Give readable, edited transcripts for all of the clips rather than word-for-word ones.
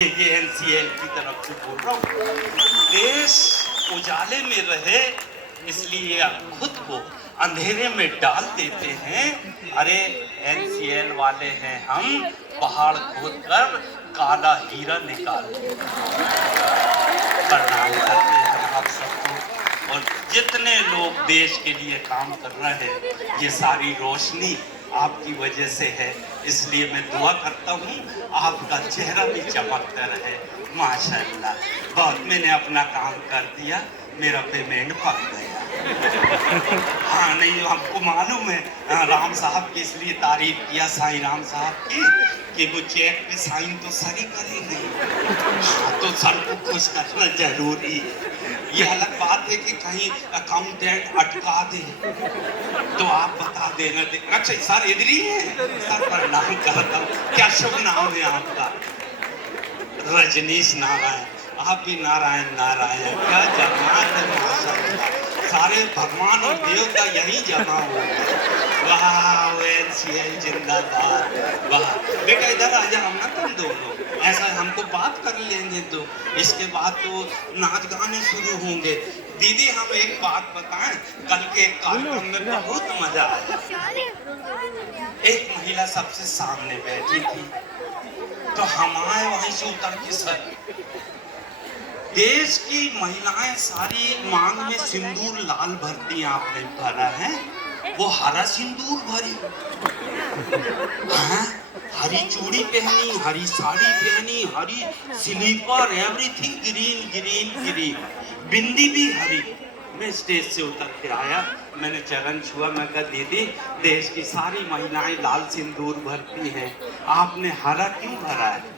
ये एनसीएल की तरफ से बोल रहा हूँ। देश उजाले में रहे इसलिए खुद को अंधेरे में डाल देते हैं। अरे एनसीएल वाले हैं हम, पहाड़ खोद कर काला हीरा निकाल प्रणाम करते हैं आप सबको। और जितने लोग देश के लिए काम कर रहे हैं, ये सारी रोशनी आपकी वजह से है, इसलिए मैं दुआ करता हूँ आपका चेहरा भी चमकता रहे। माशाअल्लाह, बहुत मैंने अपना काम कर दिया, मेरा पेमेंट पक गया। हाँ नहीं, आपको मालूम है राम साहब की इसलिए तारीफ किया, साईं राम साहब की, कि वो चेक पे साइन तो सर ही करेंगे। हाँ, तो सर को खुश करना जरूरी है। ये अलग बात है कि कहीं अकाउंटेंट अटका दे तो आप बता देना। अच्छा सर इधर ही है, सर प्रणाम करता हूँ। क्या शुभ नाम है आपका? रजनीश नारायण। आप भी नारायण नारायण। क्या जमात है माशाअल्लाह, सारे भगवान और देवता यही जमा हो गए। वाह एनसीएल जिंदाबाद। वाह बेटा इधर आ जाओ ना तुम दोनों, ऐसा हमको बात कर लेंगे तो इसके बाद तो नाच गाने शुरू होंगे। दीदी हम एक बात बताएं, कल के कार्यक्रम में बहुत मजा आया। एक महिला सबसे सामने बैठी थी तो हम आए वहीं से उतर के सर। देश की महिलाएं सारी मांग में सिंदूर लाल भरती, आपने भरा है, वो हरा सिंदूर भरी। हाँ? हरी चूड़ी पहनी, हरी साड़ी पहनी, हरी slipper, everything green green green, bindi भी हरी। मैं स्टेज से उतर के आया, मैंने चरण छुआ, मैं कहा दीदी देश की सारी महिलाएं लाल सिंदूर भरती हैं, आपने हरा क्यों भरा है?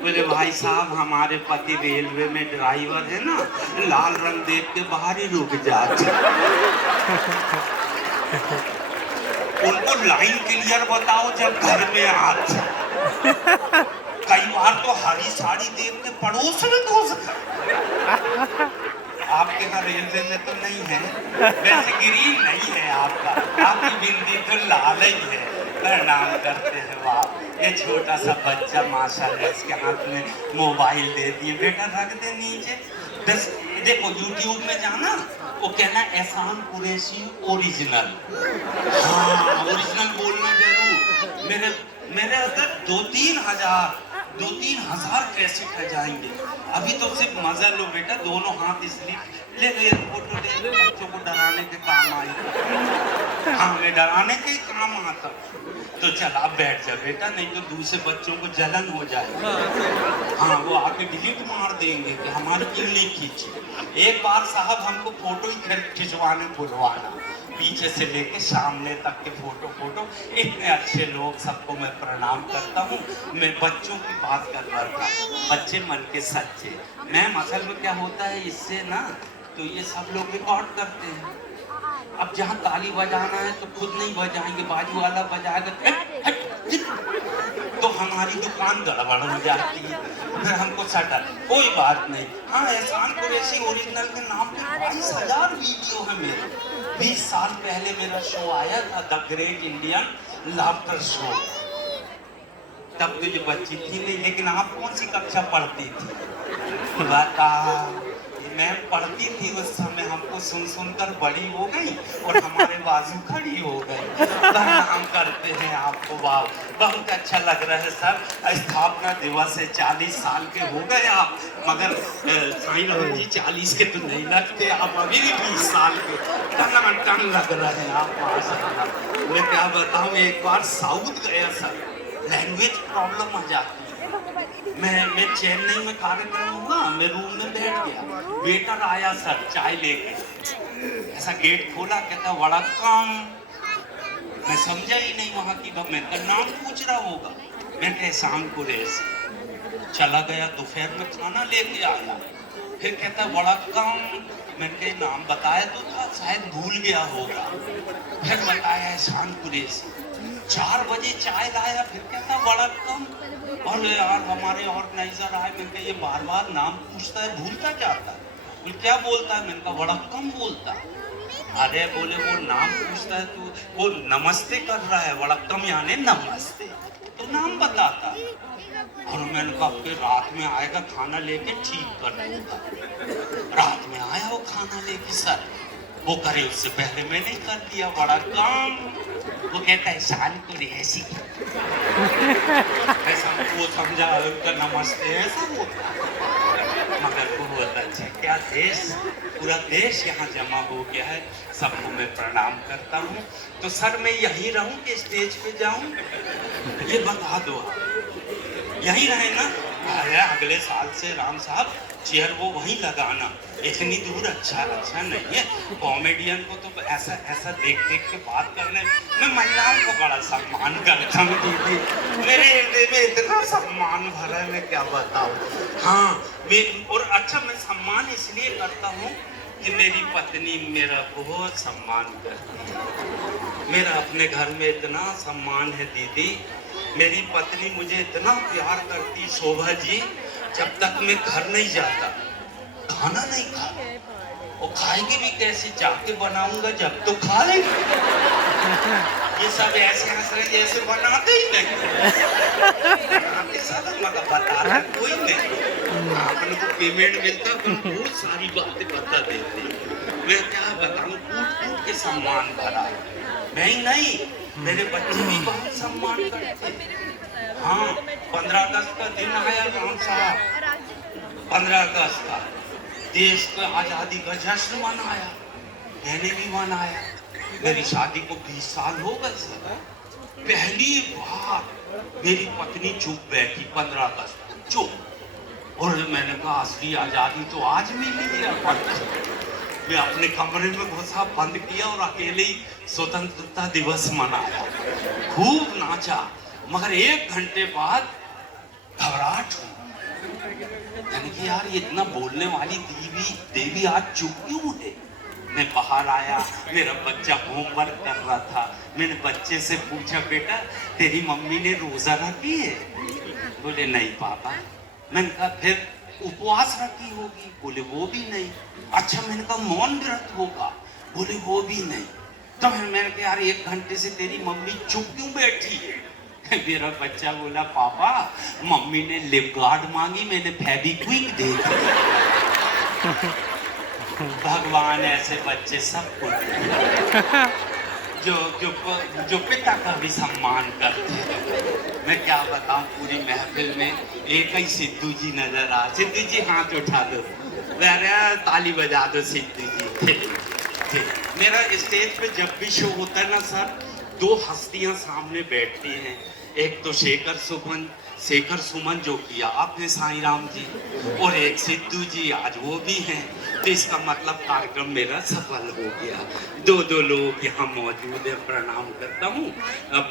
बोले भाई साहब हमारे पति रेलवे में ड्राइवर है ना, लाल रंग देख के बाहर ही रुक जाते। उनको लाइन क्लियर बताओ जब घर में आते। कई बार तो हरी साड़ी देख के पड़ोस में घुस गए। आपके यहाँ रेलवे में तो नहीं है, वैसे ग्रीन नहीं है आपका, आपकी बिंदी तो लाल ही है। प्रणाम करते हैं। वाह ये छोटा सा बच्चा माशाल्लाह, इसके हाथ में मोबाइल दे दिए, बेटा रख दे नीचे। बस देखो यूट्यूब में जाना, वो कहना एहसान कुरैशी ओरिजिनल। हाँ ओरिजिनल बोलना जरूर। मेरे अंदर 2-3 हजार कैसेट आ जाएंगे। अभी तो सिर्फ मजा लो बेटा, दोनों हाथ इसलिए ले गए, फोटो ले, बच्चों को डराने के काम आए। हाँ मैं डराने के काम आता। तो चल आप बैठ जा बेटा, नहीं तो दूसरे बच्चों को जलन हो जाएगी। हाँ वो आके डिलीट मार देंगे कि हमारी क्यों नहीं खींची। एक बार साहब हमको फोटो ही खिंचवाने बुलवाना, पीछे से लेके सामने तक के फोटो। इतने अच्छे लोग, सबको मैं प्रणाम करता हूँ। मैं बच्चों की बात कर रहा था, बच्चे मन के सच्चे। मैम असल में क्या होता है इससे ना, तो ये सब लोग रिकॉर्ड करते हैं। अब जहाँ ताली बजाना है तो खुद नहीं बजाएंगे, बाजू वाला बजाएगा तो हमारी दुकान गड़बड़ हो जाती है, फिर हमको शटर। कोई बात नहीं। हाँ एहसान कुरैशी ओरिजिनल के नाम पे 22,000 वीडियो है मेरे। 20 साल पहले मेरा शो आया था, the great Indian laughter show. तब तो ये बच्ची थी नहीं, लेकिन आप कौन सी कक्षा पढ़ती थी? बता। मैं पढ़ती थी उस समय, हमको सुन कर बड़ी हो गई और हमारे बाजू खड़ी हो गई। प्रणाम करते हैं आपको। वाह बहुत अच्छा लग रहा है सर, स्थापना दिवस है, 40 साल के हो गए आप, मगर साईं राम जी 40 के तो नहीं लगते, आप अभी भी 20 साल के टन लग रहे हैं आप माशाअल्लाह। मैं क्या बताऊँ, एक बार साउथ गया सर, लैंग्वेज प्रॉब्लम आ जाती है। मैं चेन्नई में कार्यक्रम हुआ, मैं रूम में बैठ गया, वेटर आया सर चाय लेके, ऐसा गेट खोला, कहता वड़क्कम। मैं समझा ही नहीं वहाँ की, मैं का नाम पूछ रहा होगा, मैं एहसान कुरैशी। चला गया, दोपहर में खाना लेके आया, फिर कहता वड़क्कम। मैंने नाम बताया तो था, शायद भूल गया होगा, फिर बताया एहसान कुरैशी। 4 बजे चाय लाया, फिर कहता वड़क्कम। और यार हमारे ऑर्गेनाइजर आए, मैंने ये बार नाम पूछता है, भूलता जाता है। बोले क्या बोलता है? मैंने कहा वड़क्कम बोलता। अरे बोले वो नाम पूछता है तो वो नमस्ते कर रहा है, वड़क्कम यानी नमस्ते, तो नाम बताता। और मैंने कहा कि रात में आएगा खाना लेके ठीक कर दूंगा। रात में आया वो खाना लेके सर, वो करे उससे पहले मैंने कर दिया बड़ा काम। वो कहता है साल को ऐसी ऐसा वो समझा उनका नमस्ते ऐसा होता, मगर बहुत अच्छा क्या देश, पूरा देश यहाँ जमा हो गया है, सबको मैं प्रणाम करता हूँ। तो सर मैं यहीं रहूं कि स्टेज पे जाऊं, ये बता दो, यहीं रहे ना? अगले साल से राम साहब चेयर वो वहीं लगाना, इतनी दूर अच्छा नहीं है। कॉमेडियन को तो ऐसा ऐसा देख के बात करने मैं महिलाओं को बड़ा सम्मान करता हूँ दीदी, मेरे हृदय में इतना सम्मान भरा है मैं क्या बताऊँ। हाँ मैं, और अच्छा मैं सम्मान इसलिए करता हूँ कि मेरी पत्नी मेरा बहुत सम्मान करती है। मेरा अपने घर में इतना सम्मान है दीदी, मेरी पत्नी मुझे इतना प्यार करती, शोभा जी, जब तक मैं घर नहीं जाता खाना नहीं खा, वो खाएगी भी कैसे, जाके बनाऊंगा जब तो खा लेगी। ये सब ऐसे हंस रहे जैसे बनाते ही नहीं, बनाते सब मगर बताते कोई नहीं। अपने को पेमेंट मिलता तो बहुत सारी बातें बता देते, मैं क्या बताऊं, कूट कूट के सम्मान भरा। नहीं मेरे बच्चे भी बहुत सम्मान करते। हाँ 15 अगस्त का दिन आया राम साहब, 15 अगस्त का देश को आजादी का जश्न मनाया, मैंने भी मनाया। मेरी शादी को 20 साल हो गए सर, पहली बार मेरी पत्नी चुप बैठी 15 अगस्त को चुप, और मैंने कहा असली आजादी तो आज मिली है। मैं अपने कमरे में घुसा, बंद किया और अकेले ही स्वतंत्रता दिवस मनाया, खूब नाचा। मगर 1 घंटे बाद घबराहट हुई, यानी कि यार ये इतना बोलने वाली देवी आज चुप क्यों है। मैं बाहर आया, मेरा बच्चा होमवर्क कर रहा था, मैंने बच्चे से पूछा बेटा तेरी मम्मी ने रोजा रखी है? बोले नहीं पापा। मैंने कहा फिर उपवास रखी होगी? बोले वो भी नहीं। अच्छा मैंने कहा मौन व्रत होगा? बोले वो भी नहीं। तो मैंने कहा यार 1 घंटे से तेरी मम्मी चुप क्यों बैठी है? मेरा बच्चा बोला पापा मम्मी ने लिप गार्ड मांगी, मैंने फेविक्विक दे दी। भगवान ऐसे बच्चे सबको जो पिता का भी सम्मान करते हैं। मैं क्या बताऊं, पूरी महफिल में एक ही सिद्धू जी नजर आ। सिद्धू जी हाथ उठा दो, ताली बजा दो सिद्धू जी। मेरा स्टेज पे जब भी शो होता है ना सर, 2 हस्तियां सामने बैठती हैं, एक तो शेखर सुमन जो किया आपने साईं राम जी, और एक सिद्धू जी आज वो भी हैं। तो इसका मतलब कार्यक्रम मेरा सफल हो गया। 2 लोग यहाँ मौजूद है, प्रणाम करता हूँ।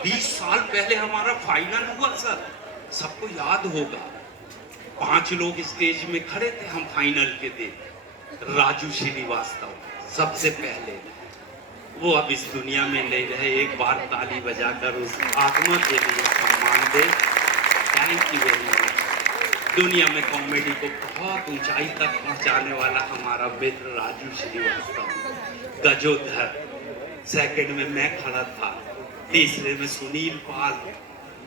20 साल पहले हमारा फाइनल हुआ सर, सबको याद होगा। 5 लोग स्टेज में खड़े थे हम फाइनल के दिन। राजू श्रीवास्तव सबसे पहले, वो अब इस दुनिया में नहीं रहे, एक बार ताली बजाकर उस आत्मा के लिए सम्मान दे। Thank you very much. दुनिया में कॉमेडी को बहुत ऊंचाई तक पहुंचाने वाला हमारा मित्र राजू श्रीवास्तव, गजोधर, सेकंड में मैं खड़ा था, तीसरे में सुनील पाल,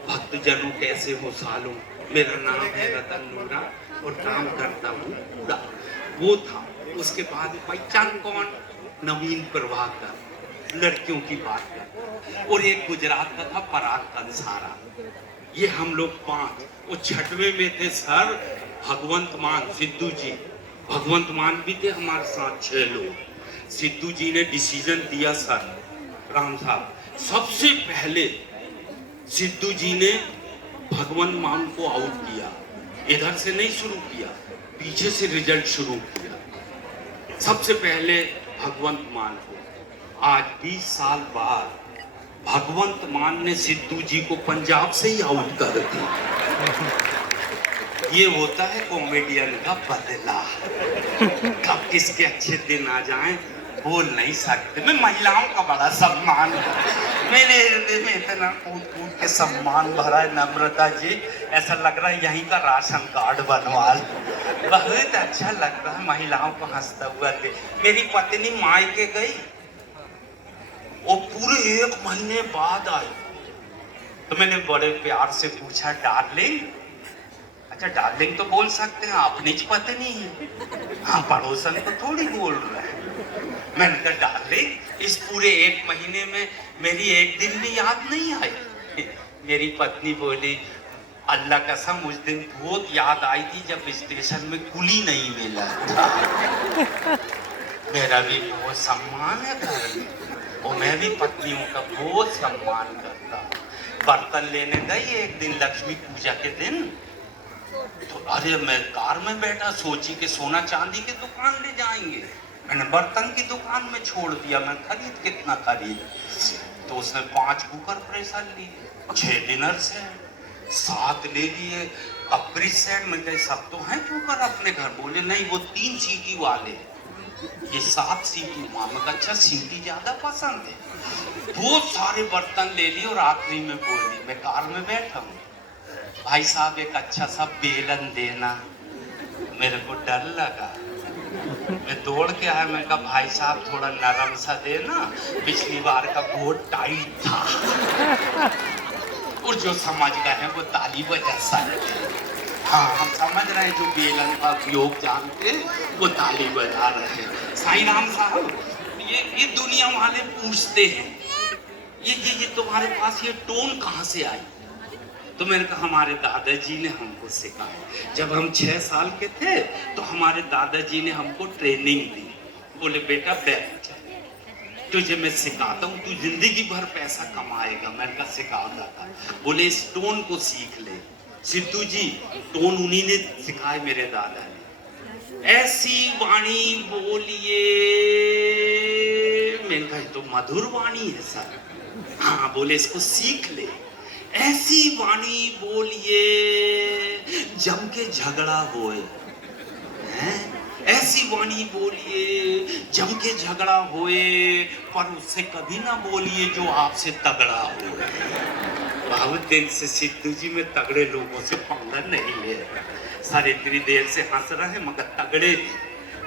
भक्तजनों कैसे हो सालों, मेरा नाम है रतन नोरा और काम करता हूँ पूरा, वो था। उसके बाद पहचान कौन, नवीन प्रभाकर, लड़कियों की बात कर, और एक गुजरात का था पराग कंसारा। ये हम लोग 5, वो 6वें में थे सर भगवंत मान, सिद्धू जी भगवंत मान भी थे हमारे साथ 6 लोग। सिद्धू जी ने डिसीजन दिया सर राम साहब, सबसे पहले सिद्धू जी ने भगवंत मान को आउट किया, इधर से नहीं शुरू किया, पीछे से रिजल्ट शुरू किया, सबसे पहले भगवंत मान को। आज 20 साल बाद भगवंत मान ने सिद्धू जी को पंजाब से ही आउट कर दिया। ये होता है कॉमेडियन का बदला। कब किसके अच्छे दिन आ जाएं बोल नहीं सकते। मैं महिलाओं का बड़ा सम्मान है, मेरे हृदय में इतना कूट कूट के सम्मान भरा है। नम्रता जी ऐसा लग रहा है यहीं का राशन कार्ड बनवा लो, बहुत अच्छा लग रहा है महिलाओं को हंसता हुआ देख। मेरी पत्नी मायके गई, वो पूरे 1 महीने बाद आई, तो मैंने बड़े प्यार से पूछा डार्लिंग अच्छा डार्लिंग तो बोल सकते हैं, अपनी पत्नी है, हाँ पड़ोसन को थोड़ी बोल रहा है। मैंने कहा डार्लिंग इस पूरे 1 महीने में मेरी एक दिन भी याद नहीं आई। मेरी पत्नी बोली अल्लाह कसम उस दिन बहुत याद आई थी जब स्टेशन में कुली नहीं मिला था। मेरा भी बहुत सम्मान है घर में और मैं भी पत्नियों का बहुत सम्मान करता हूँ। बर्तन लेने गई एक दिन लक्ष्मी पूजा के दिन, तो अरे मैं कार में बैठा सोची कि सोना चांदी की दुकान ले जाएंगे, मैंने बर्तन की दुकान में छोड़ दिया। मैं खरीद कितना खरीद, तो उसने 5 कुकर प्रेशर लिए, 6 डिनर सेट, 7 ले लिए कपरी सेट। मैं कहे सब तो हैं कुकर अपने घर, बोले नहीं वो 3 सीटी वाले, ये 7 सीटी। मामा का अच्छा सीटी ज्यादा पसंद है। बहुत सारे बर्तन ले लिए और आखिरी में बोली, मैं कार में बैठा हूँ, भाई साहब एक अच्छा सा बेलन देना। मेरे को डर लगा, मैं दौड़ के आया, मैं कहा भाई साहब थोड़ा नरम सा देना, पिछली बार का बहुत टाइट था। और जो समझ गए हैं वो ताली बजा सकते। हाँ हम समझ रहे हैं, जो बेलन का उपयोग जानते वो ताली बजा रहे हैं। साईं राम साहब ये दुनिया वाले पूछते हैं ये तुम्हारे पास ये टोन कहाँ से आई? तो मैंने कहा हमारे दादाजी ने हमको सिखाया। जब हम 6 साल के थे तो हमारे दादाजी ने हमको ट्रेनिंग दी, बोले बेटा बैठ तुझे मैं सिखाता हूँ, तू जिंदगी भर पैसा कमाएगा। मैंने कहा सिखाता था, बोले इस टोन को सीख ले। सिद्धू जी टोन उन्हीं ने सिखाए मेरे दादा ने। ऐसी वाणी बोलिए, मैंने कहा तो मधुर वाणी है सर। हाँ बोले इसको सीख ले। ऐसी वाणी बोलिए जम के झगड़ा होए, ऐसी वाणी बोलिए जम के झगड़ा होए, पर उससे कभी ना बोलिए जो आपसे तगड़ा हो। बहुत दिन से सिद्धू जी में तगड़े लोगों से पंगा नहीं ले रहा। सर इतनी देर से हंस रहे मगर तगड़े,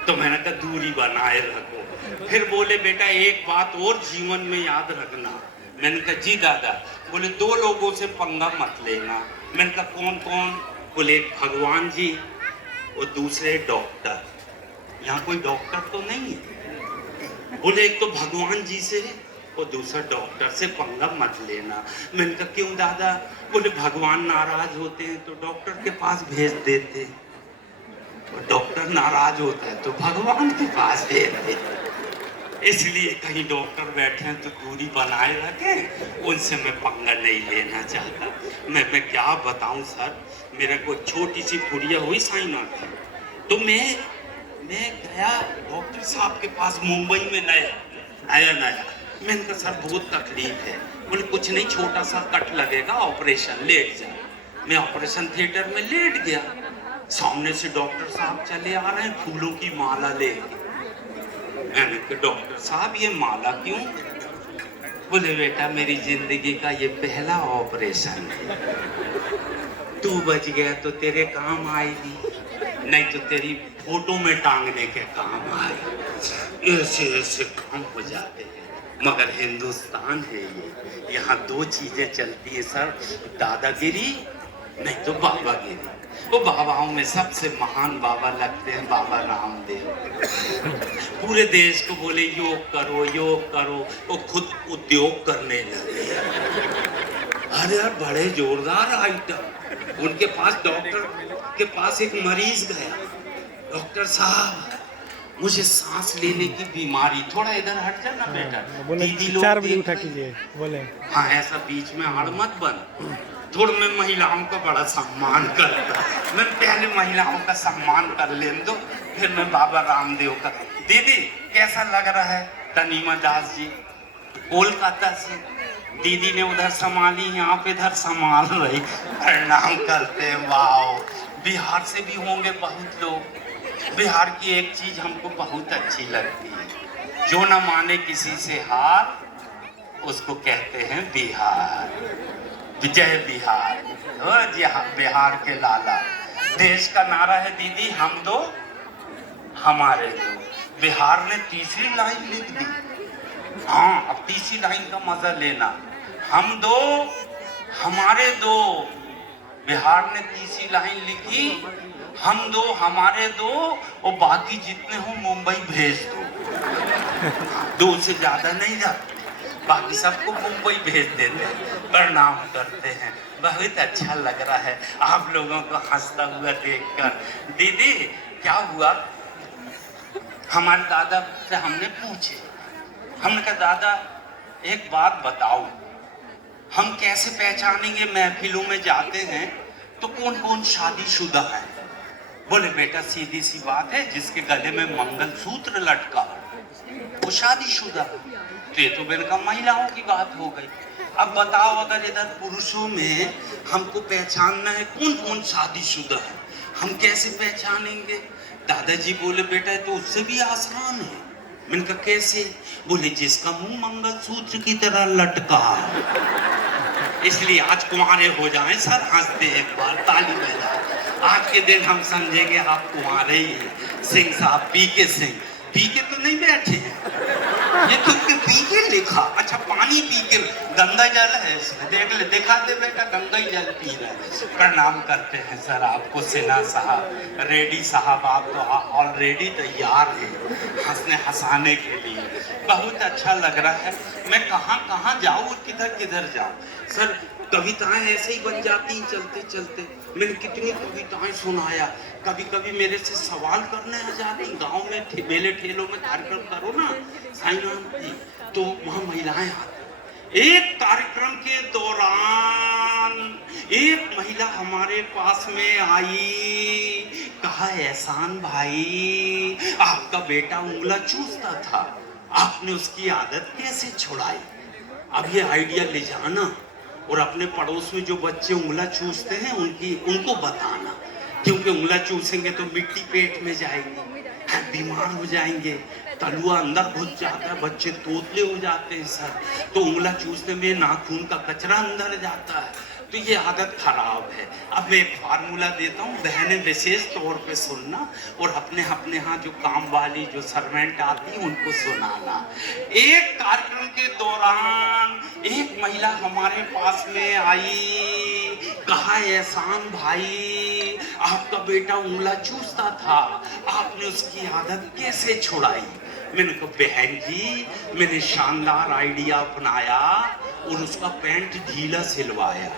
तो मैंने कहा दूरी बनाए रखो। फिर बोले बेटा एक बात और जीवन में याद रखना। मैंने कहा जी दादा। बोले 2 लोगों से पंगा मत लेना। मैंने कहा कौन कौन? बोले एक भगवान जी और दूसरे डॉक्टर। यहाँ कोई डॉक्टर तो नहीं है। बोले एक तो भगवान जी से और दूसरा डॉक्टर से पंगा मत लेना। मैंने कहा क्यों दादा? बोले भगवान नाराज होते हैं तो डॉक्टर के पास भेज देते, और डॉक्टर नाराज होता है तो भगवान के पास भेज देते। इसलिए कहीं डॉक्टर बैठे हैं तो दूरी बनाए रखें, उनसे मैं पंगा नहीं लेना चाहता। मैं क्या बताऊं सर, मेरे को छोटी सी फुड़िया हुई साईनाथ की, तो मैं गया डॉक्टर साहब के पास मुंबई में नया। मैंने कहा सर बहुत तकलीफ है। बोले कुछ नहीं छोटा सा कट लगेगा, ऑपरेशन, लेट जा। मैं ऑपरेशन थिएटर में लेट गया, सामने से डॉक्टर साहब चले आ रहे हैं फूलों की माला लेके। मैंने कहा डॉक्टर साहब ये माला क्यों? बोले बेटा मेरी जिंदगी का ये पहला ऑपरेशन है, तू बच गया तो तेरे काम आएगी, नहीं तो तेरी फोटो में टांगने के काम आए। ऐसे ऐसे काम हो जाते हैं। मगर हिंदुस्तान है ये, यहाँ 2 चीजें चलती है सर, दादागिरी नहीं तो बाबागिरी। वो बाबाओं में सबसे महान बाबा लगते हैं बाबा रामदेव। पूरे देश को बोले योग करो, वो खुद उद्योग करने लगे। अरे यार बड़े जोरदार आइटम। उनके पास डॉक्टर के पास एक मरीज गया, डॉक्टर साहब मुझे सांस लेने की बीमारी, थोड़ा इधर हट जाना बेटा। बोले 4 बजे उठा कीजिए। बोले हाँ ऐसा बीच में आड़ मत बन। थोड़ा मैं महिलाओं का बड़ा सम्मान करता, मैं पहले महिलाओं का सम्मान कर लेने दो, फिर मैं बाबा रामदेव का। दीदी कैसा लग रहा है? तनीमा दास जी कोलकाता से, दीदी ने उधर संभाली, आप इधर संभाल रही, प्रणाम करते हैं। वाओ, बिहार से भी होंगे बहुत लोग। बिहार की एक चीज हमको बहुत अच्छी लगती है, जो न माने किसी से हार उसको कहते हैं बिहार। जय बिहार, जी हाँ बिहार के लाला। देश का नारा है दीदी हम दो हमारे दो। बिहार ने तीसरी लाइन लिख दी। हाँ अब तीसरी लाइन का मजा लेना, हम दो हमारे दो, बिहार ने तीसरी लाइन लिखी, हम दो हमारे दो और बाकी जितने हो मुंबई भेज दो। दो से ज्यादा नहीं जाते, बाकी सबको मुंबई भेज देते हैं, प्रणाम करते हैं। बहुत अच्छा लग रहा है आप लोगों को हंसता हुआ देखकर। दीदी क्या हुआ? हमारे दादा से हमने पूछे, हमने कहा दादा एक बात बताओ, हम कैसे पहचानेंगे महफिलों में जाते हैं तो कौन कौन शादीशुदा है? बोले बेटा सीधी सी बात है, जिसके गले में मंगलसूत्र लटका वो शादीशुदा। तो ये तो मैंने कहा महिलाओं की बात हो गई। अब बताओ अगर इधर पुरुषों में हमको पहचानना है कौन कौन शादीशुदा है, हम कैसे पहचानेंगे? दादाजी बोले बेटा तो उससे भी आसान है। मैंने कहा कैसे? बोले जिसका मुंह मंगलसूत्र की तरह लटका। इसलिए आज कुंवारे हो जाएं सर, हंसते एक बार, ताली बजाएं। आज के दिन हम समझेंगे आप कुंवारे ही हैं। सिंह साहब पीके सिंह, पीके तो नहीं बैठे हैं, ये तो पीके लिखा। अच्छा पानी पी के, गंगा जल है इसमें, देख ले, दिखा दे बेटा, गंगा ही जल पी रहा है। प्रणाम करते हैं सर आपको सिन्हा साहब, रेड्डी साहब, आप तो ऑलरेडी तैयार हैं हंसने हंसाने के लिए। बहुत अच्छा लग रहा है। मैं कहाँ कहाँ जाऊँ और किधर किधर जाऊँ सर। कविताएं ऐसे ही बन जाती हैं चलते चलते। मैंने कितनी कविताएं सुनाया। कभी कभी मेरे से सवाल करने आ जाती, गांव में मेले ठेलों में कार्यक्रम करो ना साईनाथ जी, तो वहाँ महिलाएं आती। एक कार्यक्रम के दौरान एक महिला हमारे पास में आई, कहा एहसान भाई आपका बेटा उंगला चूसता था, आपने उसकी आदत कैसे छुड़ाई? अब ये आइडिया ले जाना और अपने पड़ोस में जो बच्चे उंगला चूसते हैं उनको बताना, क्योंकि उंगला चूसेंगे तो मिट्टी पेट में जाएगी, बीमार हो जाएंगे, तलुआ अंदर घुस जाता है, बच्चे तोतले हो जाते हैं सर। तो उंगला चूसने में नाखून का कचरा अंदर जाता है, तो ये आदत खराब है। अब मैं एक फार्मूला देता हूँ, बहनें विशेष तौर पे सुनना और अपने अपने यहाँ जो काम वाली जो सर्वेंट आती है उनको सुनाना। एक कार्यक्रम के दौरान एक महिला हमारे पास में आई, कहा एहसान भाई आपका बेटा उंगला चूसता था, आपने उसकी आदत कैसे छुड़ाई? मैंने कहा बहन जी मैंने शानदार आइडिया अपनाया और उसका पैंट ढीला सिलवाया।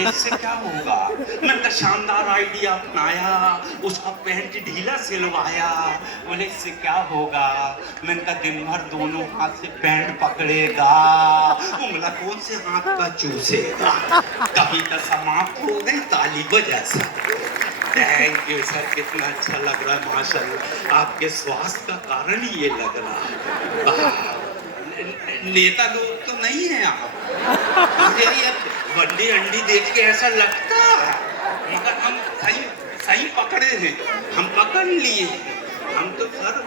इससे क्या होगा? मैंने शानदार आइडिया अपनाया, उसका पैंट ढीला सिलवाया। बोले इससे क्या होगा? मैंने कहा दिन भर दोनों हाथ से पैंट पकड़ेगा, उंगला कौन से हाथ का चूसेगा। कविता समाप्त हो गई, ताली बजा सर। थैंक यू सर, कितना अच्छा लग रहा है माशाल्लाह। आपके स्वास्थ्य का कारण ही ये लग रहा है। नेता लोग तो नहीं है आप, मुझे बंडी अंडी देख के ऐसा लगता है, मगर हम सही पकड़े हैं, हम पकड़ लिए हैं। हम तो सर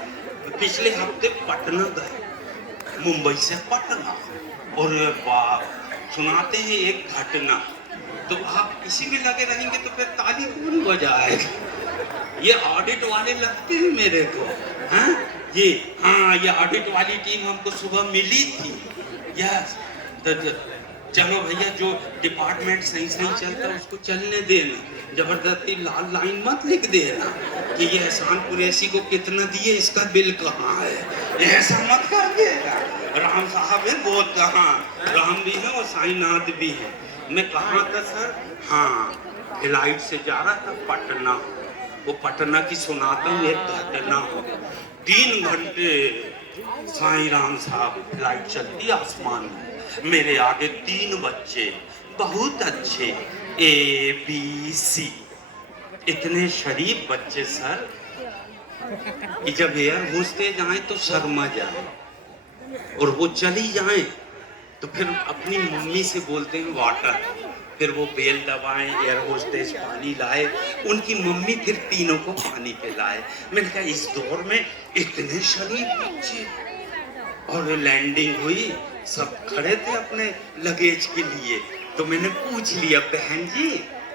पिछले हफ्ते पटना गए, मुंबई से पटना, और सुनाते हैं एक घटना। तो आप इसी में लगे रहेंगे तो फिर ताली कौन बजाएगा? ये ऑडिट वाले लगते हैं मेरे को, हाँ जी, हाँ ये ऑडिट वाली टीम हमको सुबह मिली थी। यस, चलो भैया जो डिपार्टमेंट सही चलता है उसको चलने देना, जबरदस्ती लाल लाइन मत लिख देना कि ये एहसान कुरैशी को कितना दिए, इसका बिल कहाँ है, ऐसा मत कर देना। राम साहब है बहुत, कहाँ राम भी है और साईनाथ भी है। मैं कहाँ था सर? हाँ फ्लाइट से जा रहा था पटना, वो पटना की सुनाता हूँ एक घटना। 3 घंटे साईं राम साहब फ्लाइट चलती आसमान में, मेरे आगे 3 बच्चे बहुत अच्छे ABC, इतने शरीफ बच्चे सर कि जब एयर होस्टेज आए तो शर्मा जाए और वो चली जाए तो फिर अपनी मम्मी से बोलते हैं वाटर, फिर वो बेल दबाएं, एयर होस्टेज पानी लाए, उनकी मम्मी फिर तीनों को पानी पिलाए। मैंने कहा इस दौर में इतने शरीफ बच्चे, और लैंडिंग हुई, सब खड़े थे अपने लगेज के लिए। तो मैंने पूछ लिया बहन जी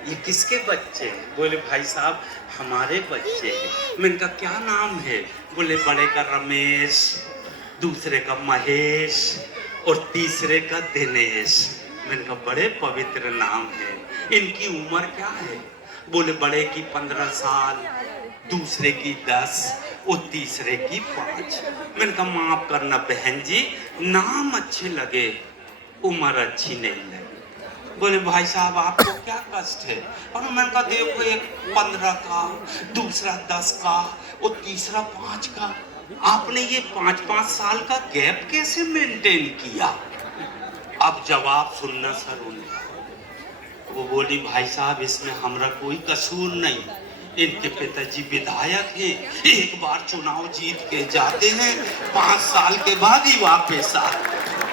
ये किसके बच्चे हैं? बोले भाई साहब हमारे बच्चे हैं। मैंने कहा क्या नाम है? बोले बड़े का रमेश, दूसरे का महेश और तीसरे का दिनेश। मैंने कहा बड़े पवित्र नाम है। इनकी उम्र क्या है? बोले बड़े की 15 साल, दूसरे की 10 और तीसरे की 5। मैंने कहा माफ करना बहन जी, नाम अच्छे लगे, उम्र अच्छी नहीं लगी। बोले भाई साहब आपको क्या कष्ट है? और मैंने कहा देखो एक 15 का, दूसरा 10 का और तीसरा 5 का। आपने ये 5-5 साल का गैप कैसे मेंटेन किया? अब जवाब सुनना सर उनका। वो बोली भाई साहब इसमें हमारा कोई कसूर नहीं, इनके पिताजी विधायक हैं, एक बार चुनाव जीत के जाते हैं, 5 साल के बाद ही वापस आ।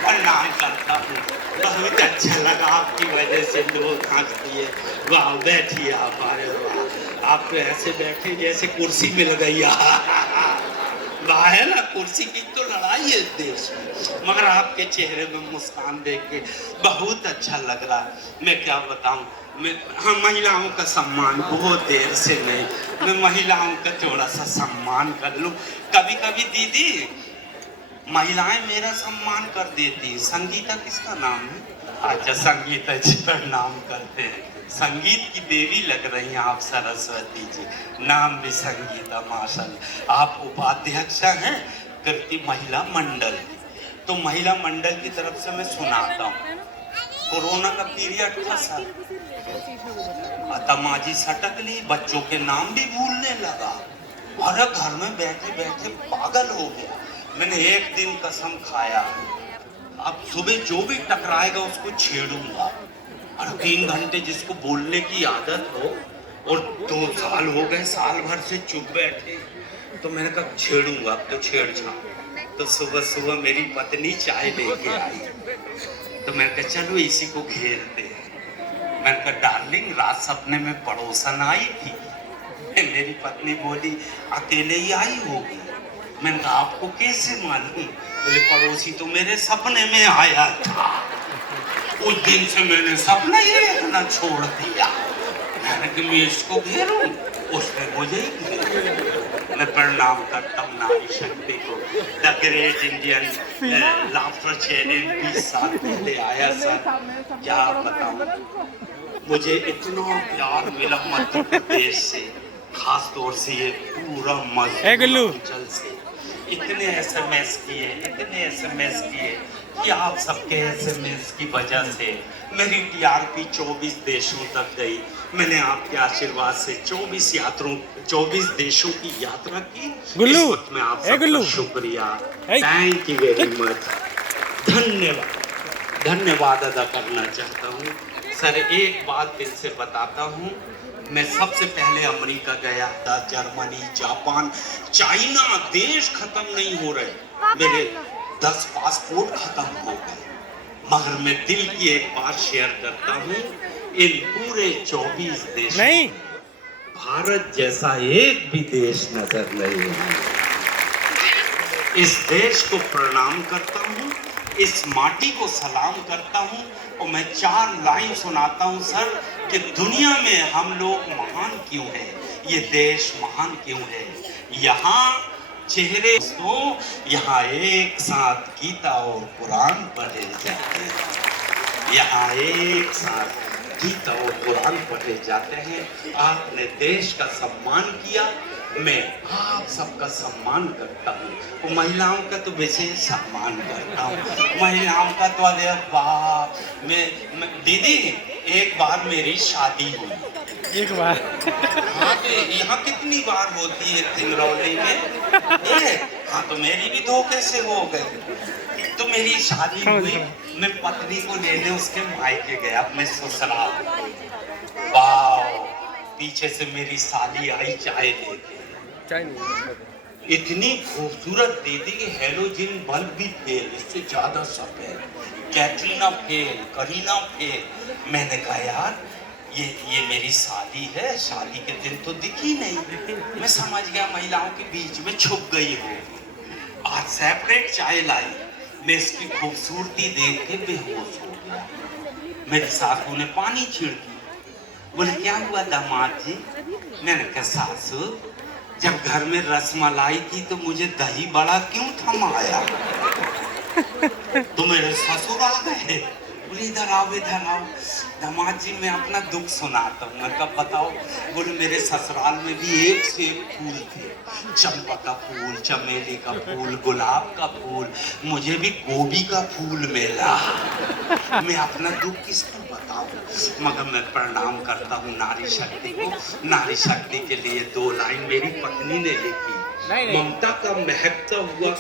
प्रणाम करता हूँ, बहुत अच्छा लगा आपकी वजह से लोग हंसती है। वाह बैठिए आप, अरे वाह आप तो ऐसे बैठे जैसे कुर्सी मिल गई। वाह है ना, कुर्सी की तो लड़ाई है इस देश में, मगर आपके चेहरे में मुस्कान देख के बहुत अच्छा लग रहा है। मैं क्या बताऊं, मैं हाँ महिलाओं का सम्मान बहुत देर से नहीं, मैं महिलाओं का थोड़ा सा सम्मान कर लूं। कभी कभी दीदी महिलाएं मेरा सम्मान कर देती। संगीता किसका नाम है? अच्छा संगीता जी पर नाम करते हैं। संगीत की देवी लग रही हैं आप सरस्वती जी, नाम भी संगीता माशाल्लाह। आप उपाध्यक्ष हैं कृति महिला मंडल। तो महिला मंडल की तरफ से मैं सुनाता हूँ। कोरोना का पीरियड था सर, तमाजी सटक ली, बच्चों के नाम भी भूलने लगा और घर में बैठे बैठे पागल हो गया। मैंने एक दिन कसम खाया अब सुबह जो भी टकराएगा उसको छेड़ूंगा। और 3 घंटे जिसको बोलने की आदत हो और 2 साल हो गए साल भर से चुप बैठे, तो मैंने कहा छेड़ूंगा, अब तो छेड़छाड़। तो सुबह सुबह मेरी पत्नी चाय लेके आई, तो मैंने कहा चलो इसी को घेरते हैं। मैंने कहा डार्लिंग रात सपने में पड़ोसन आई थी। मेरी पत्नी बोली अकेले ही आई होगी। मैंने कहा आपको कैसे मालूम? बोले पड़ोसी तो मेरे सपने में आया था। उस दिन से मैंने सपना ही देखना छोड़ दिया। मैंने कहा मैं इसको घेरूं, उसने मुझे ही घेरा। मैं प्रणाम करता हूँ नारी शक्ति को। The great Indian laughter channel 20 साल पहले आया सर, क्या बताऊं, मुझे इतना प्यार मिला मध्य प्रदेश से, खास तौर से ये पूरा मध्यांचल से। इतने एसएमएस किए कि आप सबके एसएमएस की वजह से मेरी टीआरपी 24 देशों तक गई। मैंने आपके आशीर्वाद से 24 देशों की यात्रा की। इस वक्त मैं आप सबका शुक्रिया, थैंक यू वेरी मच, धन्यवाद अदा करना चाहता हूँ। सर एक बात दिल से बताता हूँ, मैं सबसे पहले अमेरिका गया था, जर्मनी, जापान, चाइना, देश खत्म नहीं हो रहे। मेरे 10 पासपोर्ट खत्म हो गए, मगर मैं दिल की एक बात शेयर करता हूँ, इन पूरे 24 देशों में भारत जैसा एक भी देश नजर नहीं है। इस देश को प्रणाम करता हूँ, इस माटी को सलाम करता हूँ और मैं 4 लाइन सुनाता हूँ सर कि दुनिया में हम लोग महान क्यों हैं, ये देश महान क्यों है। यहाँ चेहरे तो यहाँ एक साथ गीता और कुरान पढ़े जाते हैं, यहाँ एक साथ गीता और कुरान पढ़े जाते हैं। आपने देश का सम्मान किया, मैं आप सबका सम्मान करता हूँ। और महिलाओं का तो विशेष सम्मान करता हूँ। महिलाओं का तो अरे बाप, मैं दीदी एक बार मेरी शादी हुई। एक बार? हाँ तो यहाँ कितनी बार होती है सिंगरौली में? हाँ तो मेरी भी 2 कैसे हो गई। तो मेरी शादी हुई, मैं पत्नी को लेने उसके मायके गया, अपने ससुराल। वाह, पीछे से मेरी साली आई चाय लेके, इतनी खूबसूरत दीदी कि हेलोजन बल्ब भी फेल, इससे ज्यादा सफेद, कैटरीना फेल, करीना फेल। मैंने कहा यार ये मेरी साली है, शादी के दिन तो दिखी नहीं। मैं समझ गया महिलाओं के बीच में छुप गई हो। आज सेपरेट चाय लाई, मैं इसकी खूबसूरती देख के बेहोश हो गया। मेरी सासू ने पानी छिड़की, बोले क्या हुआ दामाद जी? मैंने कहा सासू जब घर में रसमलाई थी तो मुझे दही बड़ा क्यों थमाया? तो मेरे ससुर आ गए, बोले इधर आओ दामाद जी मैं अपना दुख सुनाता हूँ। मैं कब बताओ? बोले मेरे ससुराल में भी एक से एक फूल थे, चंपा का फूल, चमेली का फूल, गुलाब का फूल, मुझे भी गोभी का फूल मिला। मैं अपना दुख किसको बताऊं? मगर मैं प्रणाम करता हूँ नारी शक्ति को। नारी शक्ति के लिए 2 लाइन मेरी पत्नी ने लिखी, ममता का महकता हुआ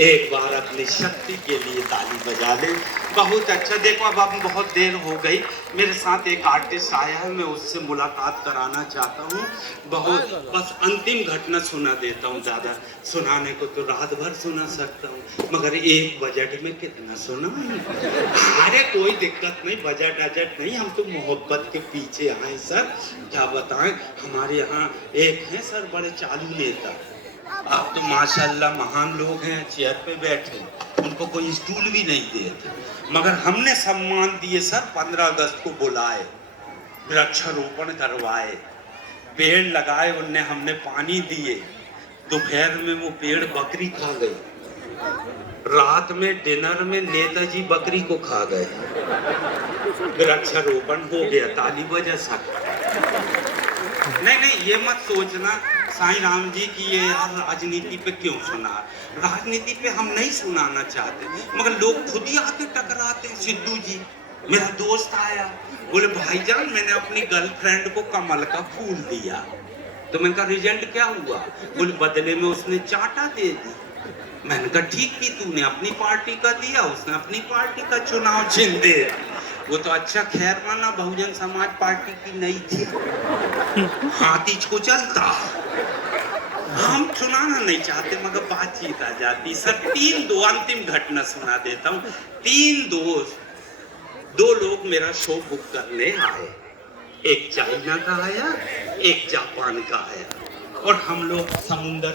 एक बार अपनी शक्ति के लिए ताली बजा ले। बहुत अच्छा। देखो अब बहुत देर हो गई, मेरे साथ एक आर्टिस्ट आया है, मैं उससे मुलाकात कराना चाहता हूँ। बहुत बस अंतिम घटना सुना देता हूँ, ज़्यादा सुनाने को तो रात भर सुना सकता हूँ, मगर एक बजट में कितना सुना। अरे कोई दिक्कत नहीं, बजट अजट नहीं, हम तो मोहब्बत के पीछे आए सर। क्या बताएं, हमारे यहाँ एक है सर बड़े चालू नेता, आप तो माशाल्लाह महान लोग हैं, चेयर पे बैठे, उनको कोई स्टूल भी नहीं देते, मगर हमने सम्मान दिए सर। 15 अगस्त को बुलाए, वृक्षारोपण करवाए, पेड़ लगाए, उनने हमने पानी दिए। दोपहर में वो पेड़ बकरी खा गई, रात में डिनर में नेताजी बकरी को खा गए। वृक्षारोपण हो गया, ताली बजा सकते। नहीं ये मत सोचना साईं राम जी की ये यार राजनीति पे क्यों सुना। राजनीति पे हम नहीं सुनाना चाहते, मगर लोग खुद ही आके टकराते। सिद्धू जी मेरा दोस्त आया, बोले भाईजान मैंने अपनी गर्लफ्रेंड को कमल का फूल दिया। तो मैंने कहा रिजल्ट क्या हुआ? बोले बदले में उसने चाटा दे दी। मैंने कहा ठीक की, तूने अपनी पार्टी का दिया, उसने अपनी पार्टी का चुनाव छीन दे। वो तो अच्छा खैर माना बहुजन समाज पार्टी की नहीं थी, हाथी को चलता। हम सुनाना नहीं चाहते मगर बातचीत आ जाती सर। 3-2 अंतिम घटना सुना देता हूँ। 3 दोस्त, 2 लोग मेरा शो बुक करने आए, एक चाइना का आया, एक जापान का आया, और हम लोग समुंदर